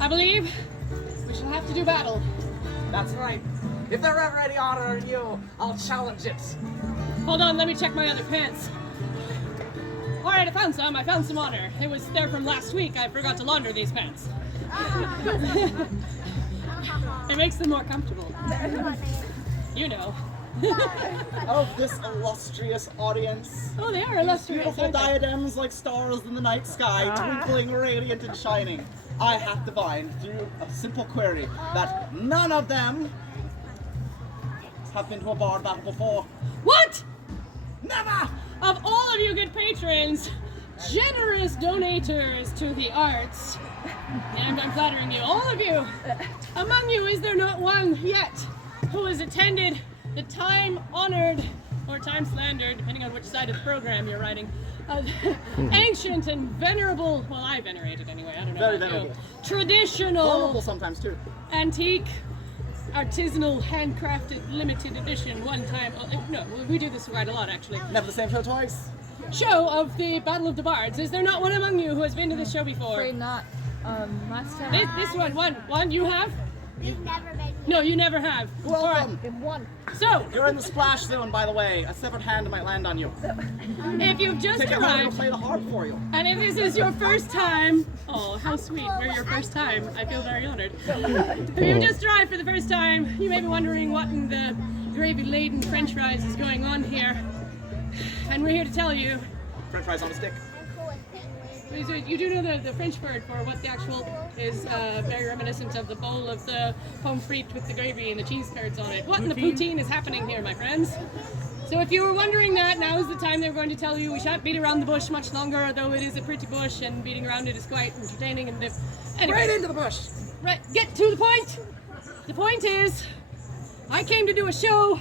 I believe we shall have to do battle. That's right. If they're already honoring you, I'll challenge it. Hold on, let me check my other pants. Alright, I found some honor. It was there from last week. I forgot to launder these pants. It makes them more comfortable. You know. Of this illustrious audience. Oh, they are illustrious. Beautiful diadems like stars in the night sky, twinkling, radiant, and shining. I have divined through a simple query that none of them have been to a bard battle before. What? Never! Of all of you good patrons, generous donators to the arts, and I'm flattering you, all of you, among you is there not one yet who has attended the time-honored, or time-slandered, depending on which side of the program you're writing, ancient and venerable, well, I venerate it anyway, I don't know Very about venerable. you, traditional, Vulnerable sometimes too. antique, artisanal, handcrafted, limited edition, one-time, no, we do this quite a lot actually, Never the same show twice. show of the Battle of the Bards. Is there not one among you who has been to this show before? Afraid not. Last time. This one, you have? We've never been. No, you never have. Welcome. In one. So, You're in the splash zone, by the way. A severed hand might land on you. if you've just Take it home and arrived, play the harp for you. and if this is your first time, oh, how sweet, we're your first time. I feel very honored. If you've just arrived for the first time, you may be wondering what in the gravy-laden french fries is going on here. And we're here to tell you, French fries on a stick. you do know the French word for what the actual is very reminiscent of the bowl of the pommes frites with the gravy and the cheese curds on it. What in the poutine is happening here, my friends? So if you were wondering that, now is the time they're going to tell you we shan't beat around the bush much longer, although it is a pretty bush and beating around it is quite entertaining. And anyway, Right into the bush. right, get to the point. The point is, I came to do a show,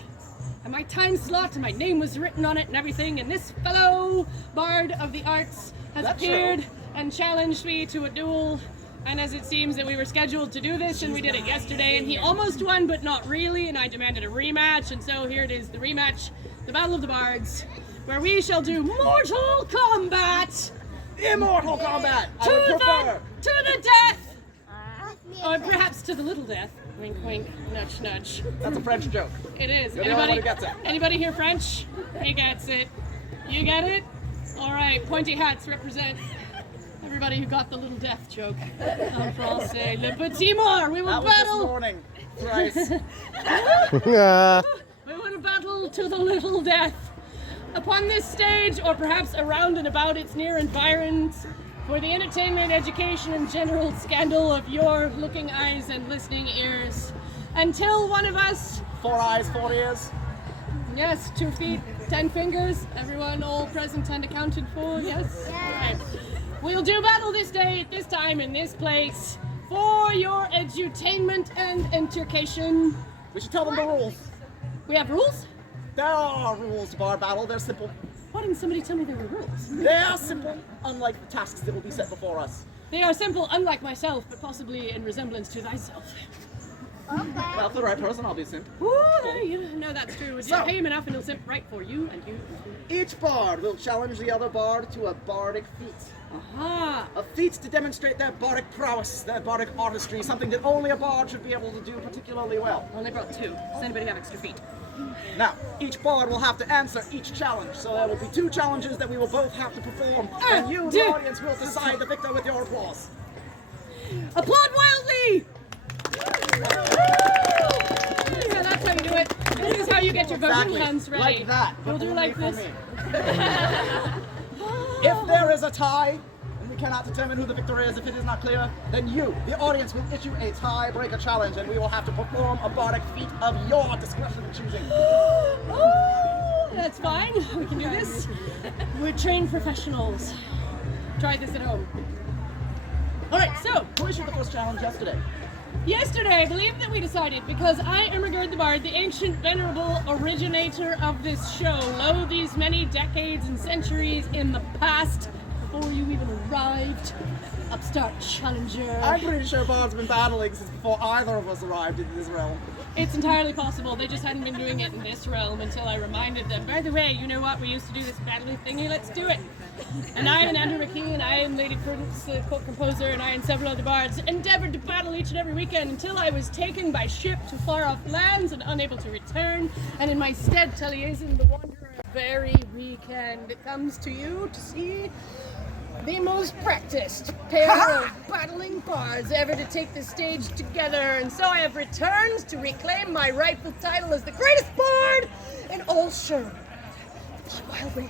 and my time slot and my name was written on it and everything, and this fellow bard of the arts has That's appeared true. and challenged me to a duel, and as it seems that we were scheduled to do this and we did it yesterday, and he almost won but not really, and I demanded a rematch, and so here it is, the rematch, the Battle of the Bards, where we shall do mortal combat Immortal combat. I to would prefer. the death, or perhaps to the little death. Wink, wink, nudge, nudge. That's a French joke. It is. You're the only one who gets it. Anybody here French? He gets it. You get it? All right, pointy hats represent everybody who got the little death joke. En français, le petit mort. We will That was this battle. morning. Thrice. We want to battle to the little death. Upon this stage, or perhaps around and about its near environs, for the entertainment, education, and general scandal of your looking eyes and listening ears, until one of us, 4 eyes, 4 ears. yes, 2 feet, 10 fingers, everyone all present and accounted for, yes? Okay. We'll do battle this day, at this time, in this place, for your edutainment and entercation. We should tell them the rules. We have rules? There are rules to bar battle. They're simple. Why didn't somebody tell me there were rules? They are simple, unlike the tasks that will be set before us. They are simple, unlike myself, but possibly in resemblance to thyself. Well, for the right person, I'll be simp. Ooh, no, that's true. Would you So- pay him enough and he'll simp right for you and you? Each bard will challenge the other bard to a bardic feat. Aha! A feat to demonstrate their bardic prowess, their bardic artistry, something that only a bard should be able to do particularly well. Only brought 2. Does anybody have extra feet? Now, each bard will have to answer each challenge, so there will be 2 challenges that we will both have to perform, and you, the audience, will decide the victor with your applause. Applaud wildly! Yeah, that's how you do it. This is how you get your voting Exactly, guns ready. like that. You'll but do only like for this. me. If there is a tie, and we cannot determine who the victor is if it is not clear, then you, the audience, will issue a tiebreaker challenge, and we will have to perform a bardic feat of your discretion and choosing. That's fine. We can do this. We're trained professionals. Try this at home. All right, so Who issued the first challenge yesterday? yesterday, I believe that we decided, because I, Ermagerd the Bard, the ancient, venerable originator of this show, lo, these many decades and centuries in the past, before you even arrived, upstart challenger. I'm pretty sure bards have been battling since before either of us arrived in this realm. It's entirely possible. They just hadn't been doing it in this realm until I reminded them. By the way, you know what? We used to do this battling thingy. Let's do it. And I and Andrew McKee and I and Lady Prudence, the composer, and I and several other bards endeavored to battle each and every weekend until I was taken by ship to far-off lands and unable to return. And in my stead, Taliesin, the Wanderer, very weekend comes to you to see the most practiced pair of battling bards ever to take the stage together. And so I have returned to reclaim my rightful title as the greatest bard in all Sherwood. Wildly.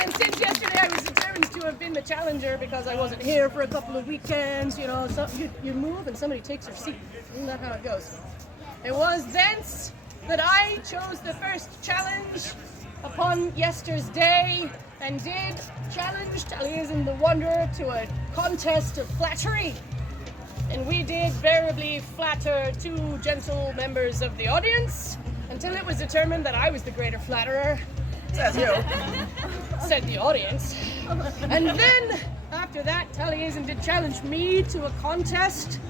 And since yesterday I was determined to have been the challenger because I wasn't here for a couple of weekends, you know, so you move and somebody takes your seat. Isn't that how it goes? It was thence that I chose the first challenge upon yesterday's day and did challenge Taliesin the Wanderer to a contest of flattery. And we did variably flatter two gentle members of the audience until it was determined that I was the greater flatterer. Says you. Said the audience. And then, after that, Taliesin did challenge me to a contest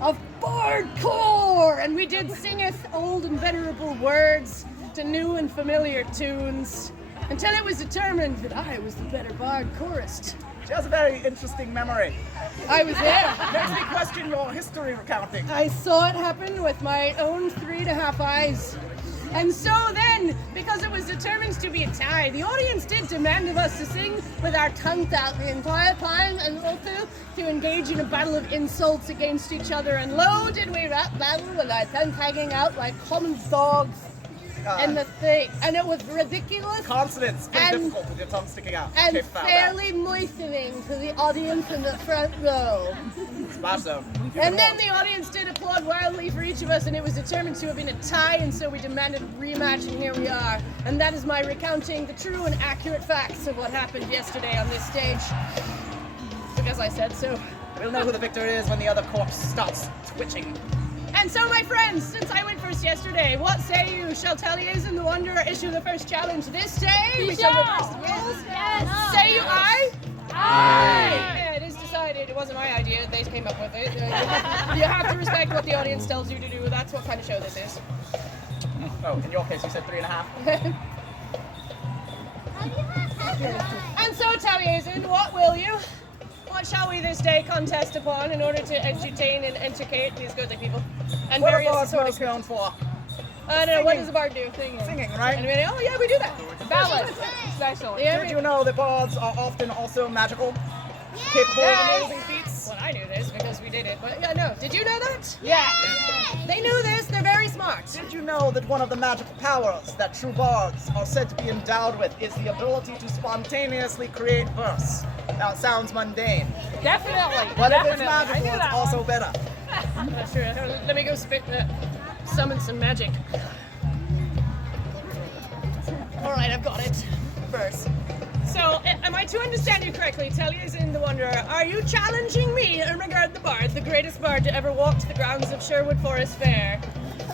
of bardcore, and we did singeth old and venerable words to new and familiar tunes, until it was determined that I was the better bard chorist. She has a very interesting memory. I was there. Makes me question your history recounting. I saw it happen with my own 3.5 eyes. And so then, because it was determined to be a tie, the audience did demand of us to sing with our tongues out the entire time and also to engage in a battle of insults against each other. And lo, did we rap battle with our tongues hanging out like common dogs. And the thing, and it was ridiculous. Consonants, pretty And- difficult with your tongue sticking out. And Okay, found fairly moistening to the audience in the front row. out. Smash zone. And then the audience did applaud wildly for each of us, and it was determined to have been a tie, and so we demanded a rematch, and here we are. And that is my recounting the true and accurate facts of what happened yesterday on this stage. Because I said so. We'll know who the victor is when the other corpse starts twitching. And so, my friends, since I went first yesterday, what say you? Shall Taliesin the Wanderer issue the first challenge this day? We shall reverse the rules. Yes. Say you aye? Aye. Yeah, it is decided. It wasn't my idea. They came up with it. You have to respect what the audience tells you to do. That's what kind of show this is. Oh, in your case you said 3.5. And so, Taliesin, what will you? What shall we this day contest upon in order to entertain and educate these goodly people? And What are various bards assorted... most known for? I don't know, what does a bard do? Singing, right? Anybody? Oh yeah, we do that. Ballad. Special. Yeah, Did you know that bards are often also magical? Capable of amazing feats? Well, I knew this because we did it, but yeah, no. Did you know that? Yeah. They knew this. They're very smart. Did you know that one of the magical powers that true bards are said to be endowed with is the ability to spontaneously create verse? Now it sounds mundane, Definitely. but if it's Definitely. I magical, knew it's that also one. better. Sure. Let me go summon some magic. All right, I've got it. Verse. So, am I to understand you correctly, Taliesin the Wanderer? Are you challenging me, Ermagerd the Bard, the greatest bard to ever walk the grounds of Sherwood Forest Fair,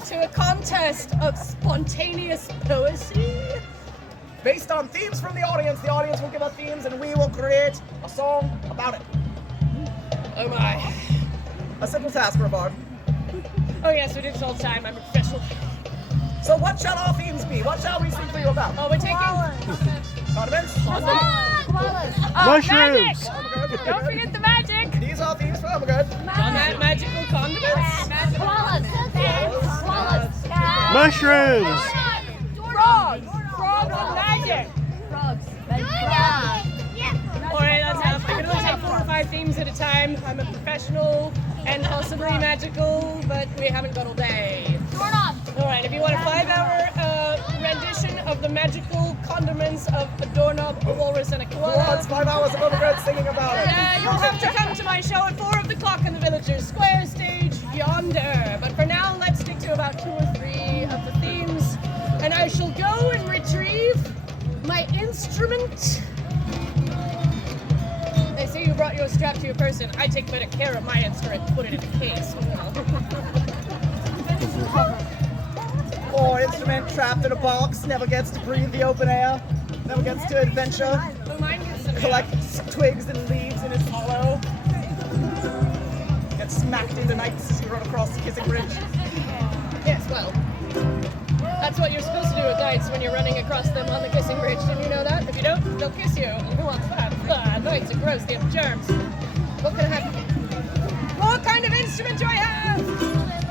to a contest of spontaneous poesy? Based on themes from the audience will give us themes and we will create a song about it. Oh my. A simple task for a bard. Oh yes, we do this all the time. I'm a professional. So what shall our themes be? What shall we sing for you about? Oh, we're taking... Condiments? Magic. Ermagerd. Don't forget the magic. These are themes for Ermagerd. magical condiments. Mushrooms! Frogs. Frogs and magic. Alright, that's enough. I can only take 4 or 5 themes at a time. I'm a professional and possibly magical, but we haven't got all day. Alright, if you want a 5-hour rendition of the magical condiments of a doorknob, a walrus, and a koala, It's 5 hours of Ermagerd singing about it. you'll have to come to my show at 4 of the clock in the Villagers Square stage yonder. But for now, let's stick to about 2 or 3 of the themes, and I shall go and retrieve my instrument. They say you brought yours strapped to your person. I take better care of my instrument, put it in a case. Or instrument trapped in a box, never gets to breathe the open air, never gets to adventure, Oh, mine gets some collect twigs and leaves in its hollow, gets smacked into nights as you run across the Kissing Bridge. Yes, well. That's what you're supposed to do at nights when you're running across them on the kissing bridge. Didn't you know that? If you don't, they'll kiss you. And who wants that? Knights are gross. They have germs. What can I have? What kind of instrument do I have?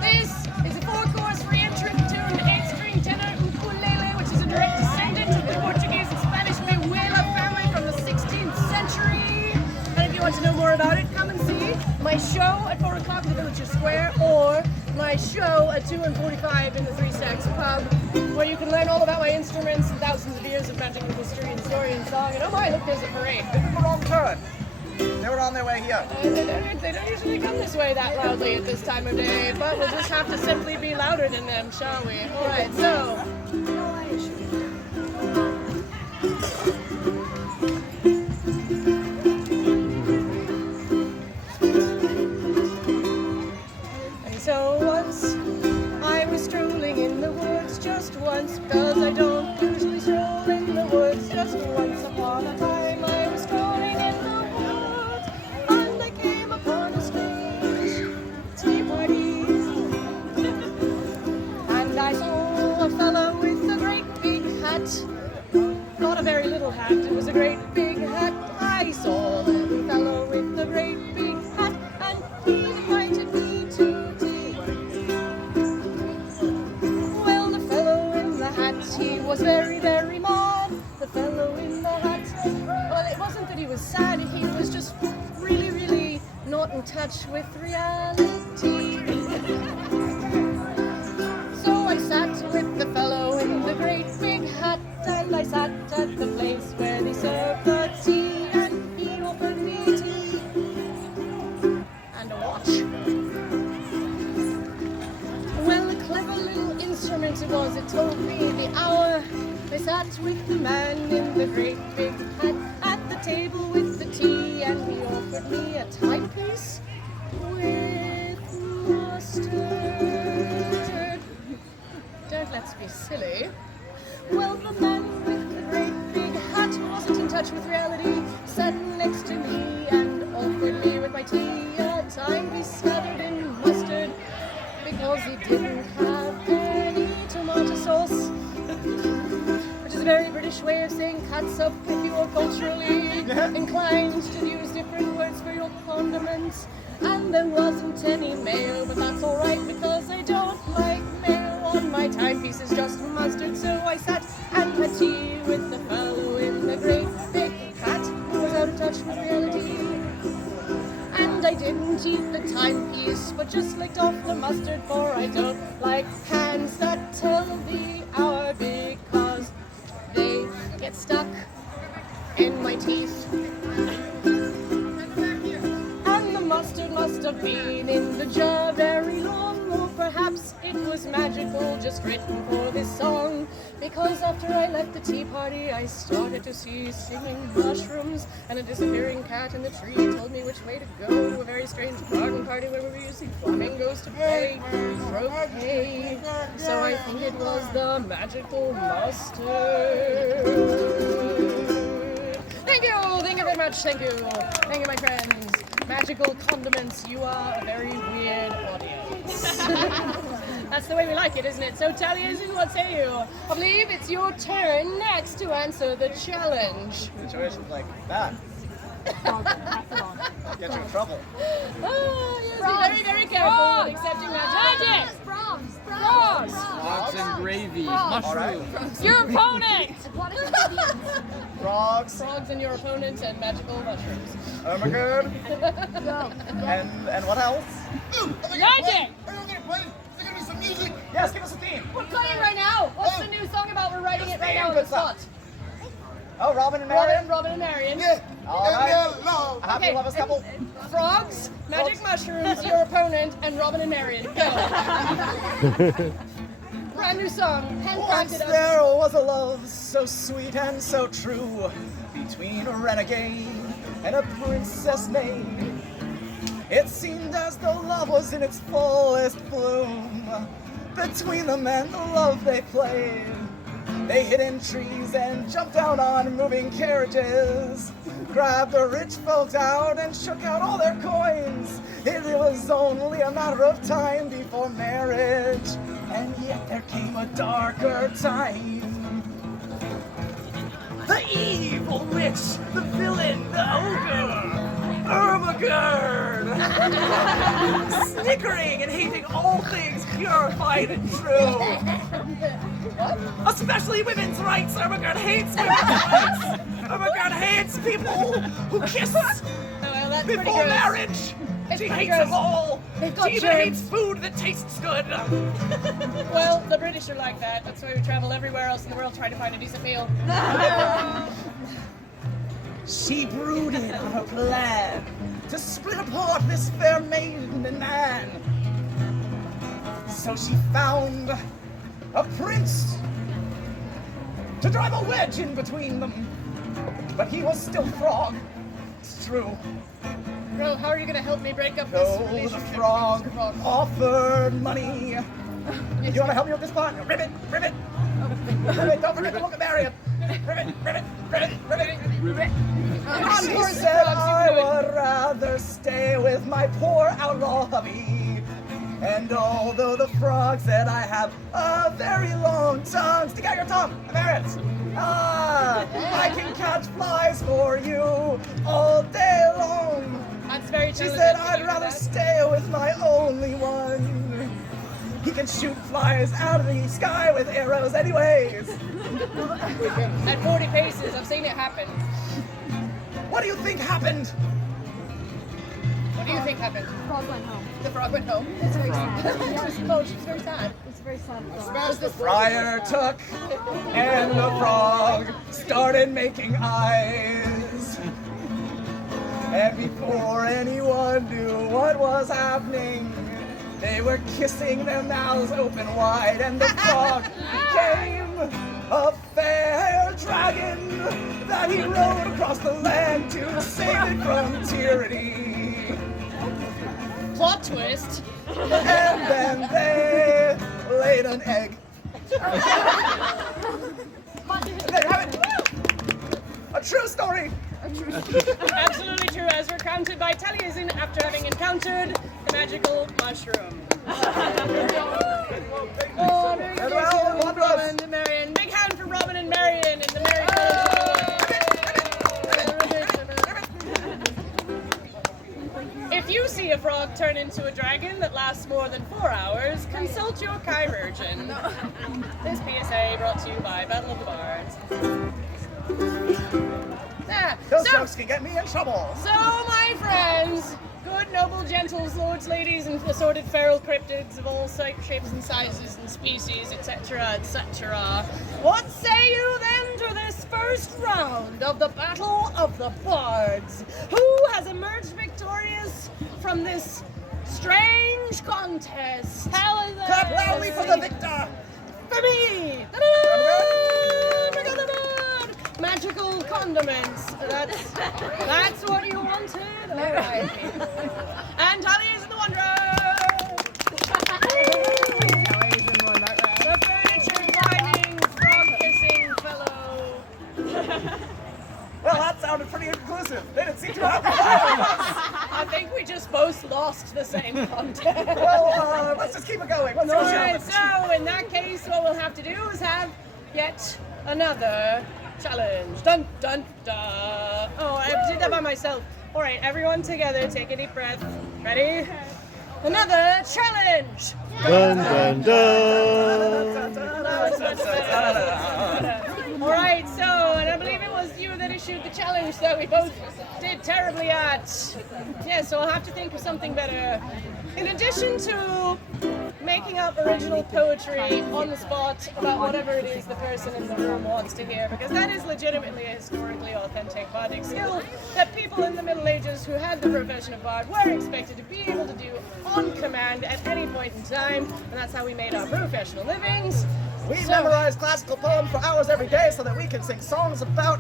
This is a 4-course free-entry tune, 8-string tenor ukulele, which is a direct descendant of the Portuguese and Spanish vihuela family from the 16th century. And if you want to know more about it, come and see my show at 4 o'clock in the Villager Square, or my show at 2 and 45 in the Three Stacks pub, where you can learn all about my instruments and thousands of years of magical history and story and song. And oh my, look, there's a parade. This is the wrong turn. They were on their way here. They don't usually come this way that loudly at this time of day, but we'll just have to simply be louder than them, shall we? All right, so. And so once I was strolling in the woods just once, because I don't usually stroll in the woods just once upon a time. I was strolling in the woods and I came upon a strange tea party. And I saw a fellow with a great big hat. Not a very little hat, it was a great big hat. I saw the fellow with the great big hat, and he invited me to tea. Well, the fellow in the hat, he was very, very mad. The fellow in the hat, well, it wasn't that he was sad, he was just really, really not in touch with reality. So I sat with the fellow in the great big hat, and I sat at the place where they served the tea, and he offered me tea and a watch. Well, a clever little instrument it was, it told me the hour. I sat with the man in the great big hat at the table with the tea, and he offered me a timepiece with mustard. Don't let's be silly. Well, the man with the great big hat wasn't in touch with reality, sat next to me and offered me with my tea a timepiece smothered in mustard, because he didn't have any tomato sauce, which is a very British way of saying catsup if you are culturally inclined to use different words for your condiments. And there wasn't any mayo, but that's alright because I don't like mayo on my timepiece, is just mustard. So I sat and had tea with the fellow in the great big hat who was out of touch with reality. And I didn't eat the timepiece, but just licked off the mustard, for I don't like hands that tell the hour because they get stuck in my teeth. And the mustard must have been in the jar very long, or perhaps it was magical, just written for this song. Because after I left the tea party, I started to see singing mushrooms, and a disappearing cat in the tree told me which way to go to a very strange garden party where we were using flamingos to play croquet. So I think it was the magical mustard. Thank you very much, thank you, my friends. Magical condiments, you are a very weird audience. That's the way we like it, isn't it? So, Taliesin, what say you? I believe it's your turn next to answer the challenge. Situations like that get you in trouble. Oh, yes, be very, very careful with accepting magic. Frogs. Frogs and gravy. Mushrooms. Your opponent. Frogs, Frogs and your opponent and magical mushrooms. Ermagerd, and what else? Magic! Yes, give us a theme. We're playing right now. What's the new song about? We're writing it right now on the spot. Oh, Robin and Marion? Robin and Marion. All right. A happy lovers couple. Frogs, magic mushrooms, your opponent, and Robin and Marion. Go. Brand new song, Once handcrafted. there was a love so sweet and so true between a renegade and a princess maid. It seemed as though love was in its fullest bloom. Between them and the love they played, they hid in trees and jumped down on moving carriages, grabbed the rich folk out and shook out all their coins. It was only a matter of time before marriage. And yet there came a darker time. The evil witch, the villain, the ogre, Ermagerd, snickering and hating all things purified and true. Especially women's rights. Ermagerd hates women's rights. Ermagerd hates people who kiss That's pretty before gross. marriage. It's She pretty hates gross. them all. They've got She even germs. hates food that tastes good. Well, the British are like that. That's why we travel everywhere else in the world trying to find a decent meal. She brooded on her plan to split apart this fair maiden and man. So she found a prince to drive a wedge in between them. But he was still frog. It's true. Bro, how are you gonna help me break up this So the relationship? frog with Mr. offered money. You want to help me with this part? Ribbit, ribbit. Ribbit, don't forget to look at Marion. Ribbit, ribbit, ribbit, ribbit. Of She course, said frogs, I you do it. would rather stay with my poor outlaw hubby. And although the frog said I have a very long tongue, stick out your tongue, Marion. I can catch flies for you all day long. That's very She intelligent said to I'd do rather that. stay with my only one. He can shoot flies out of the sky with arrows anyways. At 40 paces, I've seen it happen. What do you think happened? What do you think happened? Frog went home. The frog went home. It's very sad. Oh, she's very sad. It's very sad. The friar took, and the frog started making eyes. And before anyone knew what was happening, they were kissing their mouths open wide, and the frog became a fair dragon that he rode across the land to save it from tyranny. Plot twist. And then they laid an egg. There you have it. A true story. Absolutely true, as recounted by Taliesin after having encountered the magical mushroom. Oh, very good. Farewell, wanderers. Robin and Marion. Big hand for Robin and Marion in the Merry If you see a frog turn into a dragon that lasts more than 4 hours, consult your chirurgeon. This PSA brought to you by Battle of the Bards. Those So- jokes can get me in trouble. So, my friends, good, noble, gentles, lords, ladies, and assorted feral cryptids of all shapes and sizes and species, etc., etc. What say you then to this first round of the Battle of the Bards? Who has emerged victorious from this strange contest? Taliesin! Clap loudly for the victor. For me! Ta-da! Check out the board! Magical condiments. That's what you wanted. All right. And Taliesin the Wanderer. The furniture-climbing, frog-kissing fellow. Well, that sounded pretty inconclusive. They didn't seem too happy. I think we just both lost the same contest. Well, let's just keep it going. Let's see what Alright, happens. so in that case, what we'll have to do is have yet another challenge. Dun dun dun. Oh, I did that by myself. Alright, everyone together, take a deep breath. Ready? Another challenge! Dun dun dun. Alright, so, and I believe it was you that issued the challenge that we both did terribly at. Yeah, so I'll have to think of something better. In addition to making up original poetry on the spot about whatever it is the person in the room wants to hear, because that is legitimately a historically authentic bardic skill that people in the Middle Ages who had the profession of bard were expected to be able to do on command at any point in time, and that's how we made our professional livings. We memorize classical poems for hours every day so that we can sing songs about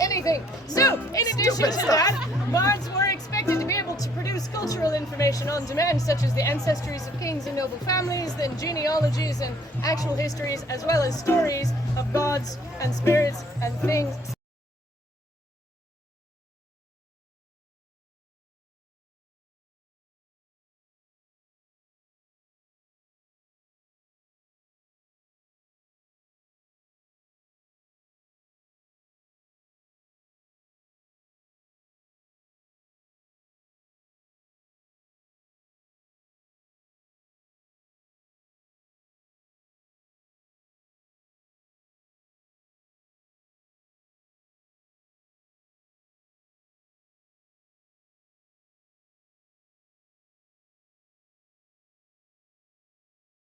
anything. So, in addition to that, bards were expected to be able to produce cultural information on demand, such as the ancestries of kings and noble families, then genealogies and actual histories, as well as stories of gods and spirits and things